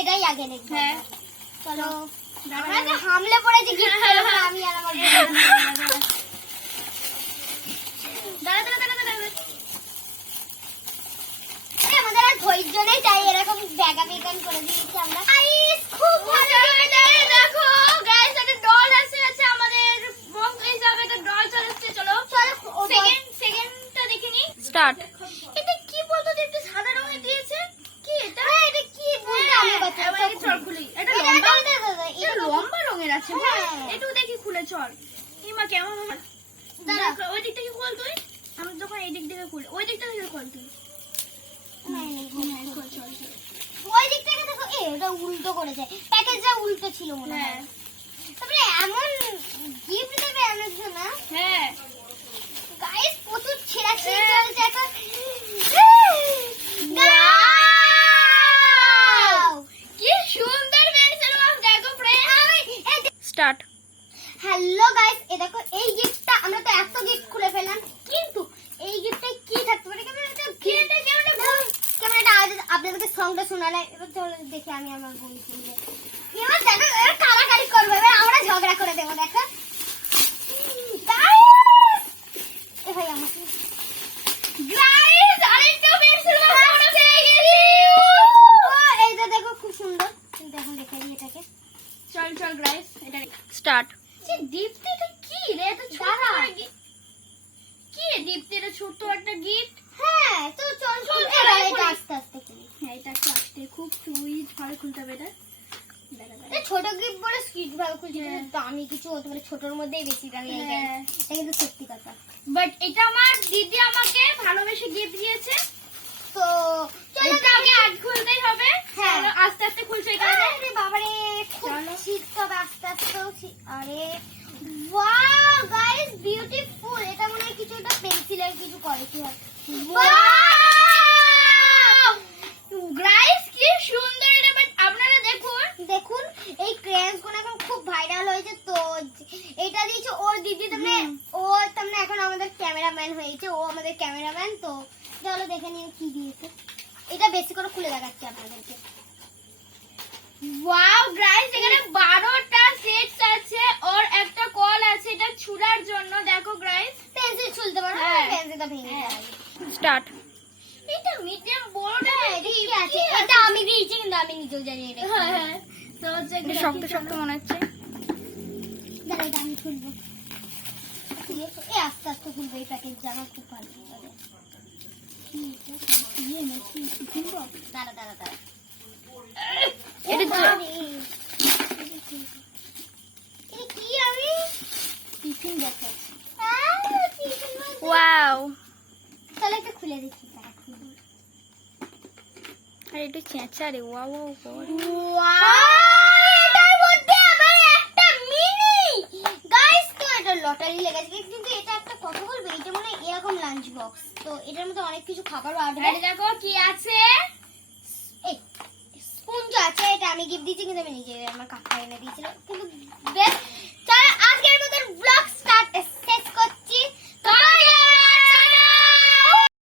এটাই আগে দেখবো। হ্যাঁ চলো আমরা তো হামলে পড়েছি গিফট পেলাম না, আমি আর আমার আমাদের আর ধৈর্য নেই, তাই এরকম ব্যাগা বেগান করে দিয়েছি আমরা। খুব ভালো দেখো গাইস, একটা ডল আছে আমাদের বক্স হিসাবে একটা ডল চলে এসেছে। চলো সেকেন্ডটা দেখে নি। স্টার্ট। এটা কি বলতো যে একটু সাদা রঙের দিয়েছে, কি এটা? এটা কি বলতে আমি বাচ্চা চল খুলি। এটা লম্বা রঙের আছে, একটু দেখি খুলে চল। ইমা কেমন দাঁড়া, ওই দিক থেকে খোল তুই, আমি যখন এই দিক থেকে খুলি ওই দিকটা থেকে খোল তুই। ওই দিক থেকে দেখো, এটা উল্টো করেছে, প্যাকেজটা উল্টো ছিল মনে হয়। তারপরে এমন গিফট দেবে অনেকজন না। হ্যাঁ গাইস প্রচুর ছেঁড়াছিঁড়ি চলছে এখন। কি সুন্দর পেন্সিল বক্স, দেখো ফ্রেন্ড। স্টার্ট। হ্যালো গাইস, এই দেখো এই গিফটটা, আমরা তো এত গিফট খুলে ফেললাম, কিন্তু এই গিফটে কি থাকতে পারে? ক্যামেরাটা আজ আপনাদেরকে সঙ্গটা শোনালে, এবার চলো দেখি আমি আমার বলছি যে এবার দেখো এবার কারাকারি করবো, এবার আমরা ঝগড়া করে দেবো। দেখো এ ভাই আমাকে গাইস আরেকটা পেন্সিল বক্স আমরা পেয়ে গেছি। এইটা দেখো খুব সুন্দর, কিন্তু এখন দেখে দিই এটাকে। চল চল গাইস, এটা স্টার্ট। যে দীপ্তি, এটা কি রে? এটা ছোট কি রে দীপ্তি? এটা ছোট একটা গিফট। হ্যাঁ তো চল চল চল, এটা আস্তে আস্তে খুলি। হ্যাঁ এটা একটু আসতে খুব সুইট ভাবে খুলতে হবে এটা। এটা ছোট গিফট বলে সুইট ভাবে খুলছি, দামি কিছু হতে পারে, ছোটর মধ্যেই বেশি দামি। এটা কিন্তু সত্যি কথা। বাট এটা আমার দিদি আমাকে ভালোবেসে গিফট দিয়েছে, তো চলো এটা আমি আজ খুলতেই হবে। হ্যাঁ। চলো, আস্তে আস্তে খুলছে এই কারণে। আরে বাবারে খুব শীত, তবে আস্তে আস্তে। আরে ওয়াও গাইস, বিউটিফুল। এটা মনে হয় কিছু একটা পেন্সিলের কিছু কোয়ালিটি হয়। গাইস কি সুন্দর এটা। বাট আপনারা দেখুন দেখুন এই ক্রেয়ন্স গুলো এখন খুব ভাইরাল হয়েছে, তো এটা দিয়েছে ওর দিদি, তারপরে ও তারপরে এখন আমাদের ক্যামেরাম্যান হয়েছে, ও আমাদের ক্যামেরাম্যান। তো চলো দেখে নিও কি দিয়েছে। এটা বেশি করে খুলে দেখাচ্ছি আপনাদেরকে। ওয়াও গাইস, এখানে 12টা সেটস আছে আর একটা কল আছে এটা ছুলার জন্য। দেখো গাইস, পেন্সিল ছুলতে পারো, হ্যাঁ। পেন্সিলটা ভেঙে যায়। স্টার্ট। এটা মিডিয়াম বড়টা এটা কি আছে? এটা আমি দিয়েছি, কিন্তু আমি নিজেও জানি এটা কি। হ্যাঁ তো হচ্ছে এটা শক্ত শক্ত মনে হচ্ছে। দাঁড়া, এটা আমি খুলবো। আস্তে আস্তে খুলবো, এই প্যাকেজ জানা খুব ভালো লাগে। দাঁড়া দাঁড়া দাঁড়া, এটা এটা কি? আমি টিফিন দেখাচ্ছি। ওয়াও। তাহলে একটু খুলে দেখি। দাঁড়া, খুলবো। আর একটু চেঁচা রে। Wow wow. এটার মধ্যে আবার একটা মিনি। গাইস তো এটা লটারি লেগেছে, কিন্তু এটা একটা কথা বলবে, এটা মনে হয় এরকম লাঞ্চ বক্স, তো এটার মধ্যে অনেক কিছু খাবারও আসবে। এটা দেখো কি আছে। এই স্পঞ্জ আছে, এটা আমি গিফট দিয়েছি, কিন্তু আমি নিজে আমার কাকা এনে দিয়েছিল। কিন্তু বেশ, তাহলে আজকের মতো ব্লগ